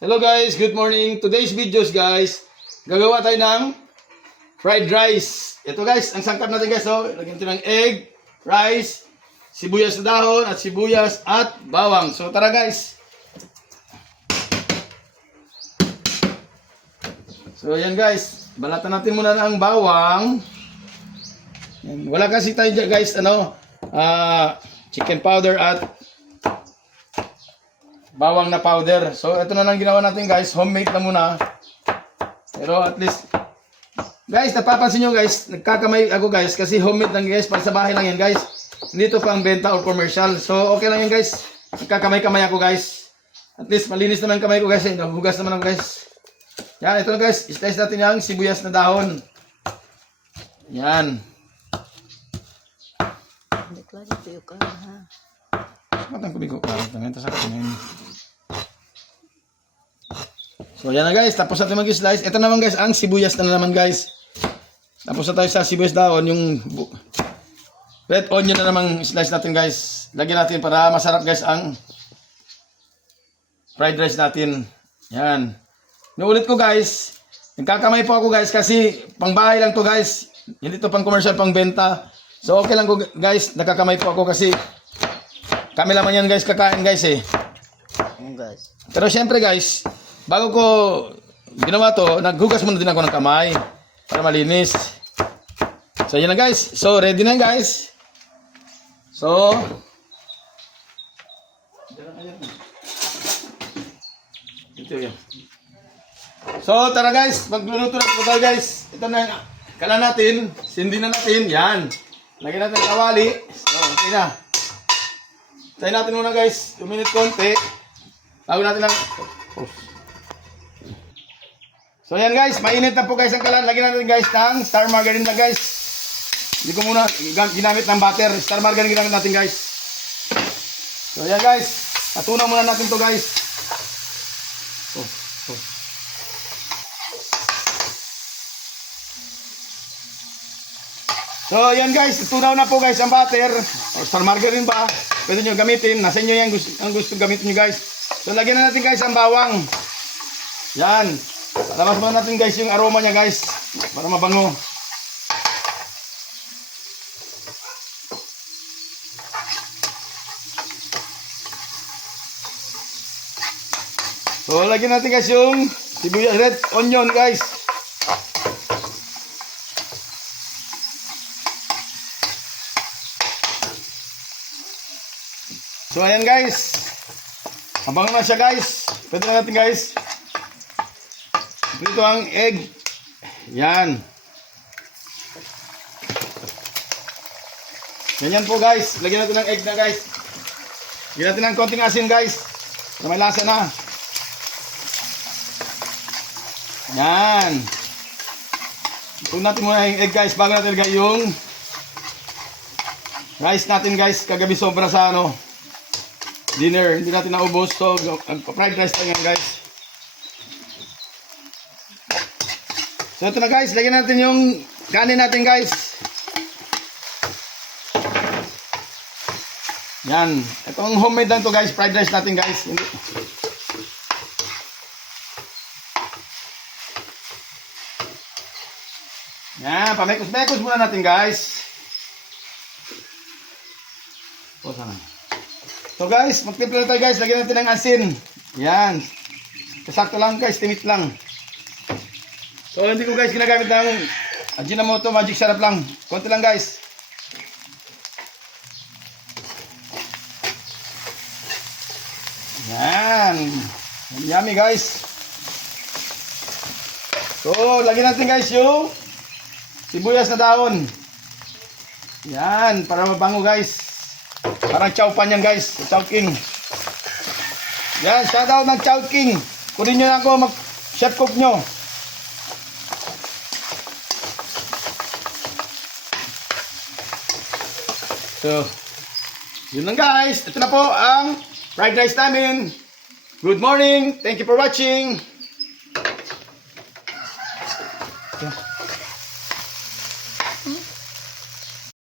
Hello guys, good morning. Today's videos guys, gagawa tayo ng fried rice. Ito guys, ang sangkap natin guys, oh, lagyan natin ng egg, rice, sibuyas na dahon at sibuyas at bawang. So tara guys. So yan guys, balatan natin muna ng bawang. Yan. Wala kasi tayo dyan guys, chicken powder at bawang na powder. So, ito na lang ginawa natin guys. Homemade na muna. Pero at least, guys, napapansin nyo guys, nagkakamay ako guys kasi homemade lang guys. Para sa bahay lang yan guys. Hindi ito pang benta or commercial. So, okay lang yan guys. Nagkakamay-kamay ako guys. At least, malinis naman kamay ko guys. Hugas naman ako guys. Yan, ito na guys. Slice natin yung sibuyas na dahon. Yan. Hindi ko lagi tuyo ka ha. Matang kubigo ka. Ito sa kanin. So yan na guys, tapos natin mag-slice. Ito naman guys, ang sibuyas na naman guys. Tapos na tayo sa sibuyas dahon, yung red onion na naman slice natin guys. Lagyan natin para masarap guys ang fried rice natin. Yan. Nuulit ko guys, nagkakamay po ako guys kasi pang bahay lang to guys. Hindi to pang commercial, pang benta. So okay lang ko guys, nagkakamay po ako kasi kami naman yan guys, kakain guys eh. Guys. Pero syempre guys, bago ko ginawa to, naghugas muna din ako ng kamay para malinis. So yan na guys. So ready na guys. So ito yan. So tara guys, magluluto na po tayo guys. Ito na yung kalan natin, sindi na natin, yan. Lagyan natin ng kawali. So okay na. Tayo natin muna guys, 2 minute konti. Bago natin lang. So yan guys, mainit na po guys ang kalan. Lagyan natin guys ng star margarine na guys. Hindi ko muna ginamit ng butter. Star margarine ginamit natin guys. So yan guys, natunaw muna natin to guys. So yan guys, tunaw na po guys ang butter. O star margarine ba? Pwede nyo gamitin. Nasa inyo yan ang gusto gamitin nyo guys. So lagyan na natin guys ang bawang. Yan. Labas muna natin guys yung aroma niya guys. Para mabango. So lagyan natin guys yung sibuyas, red onion guys. So ayan guys. Abangan na siya guys. Pwede na natin guys. Dito ang egg. Yan. Ganyan po guys. Lagyan natin ng egg na guys. Lagyan natin ng konting asin guys. Na may lasa na. Yan. Ito natin muna yung egg guys. Bago natin lagay yung rice natin guys. Kagabi sobra sa dinner, hindi natin naubos. So, fried rice tayo guys. So, ito na guys. Lagyan natin yung kanin natin guys. Yan. Itong homemade lang to guys. Fried rice natin guys. Yan. Pamekos-mekos muna natin guys. O, sana. So guys, magtimpla na tayo guys. Lagyan natin ng asin. Yan. Kasakto lang guys, timit lang. So hindi ko guys ginagamit ng Ajinomoto, magic sarap lang. Konti lang guys. Yan. Yummy guys. So lagyan natin guys yung sibuyas na dahon. Yan, para mabango guys. Parang chow pan yan guys. Chow King. Yan. Shout out ng Chow King. Kunin nyo na ako. Chef cook nyo. So, yun lang guys. Ito na po ang fried rice namin. Good morning. Thank you for watching.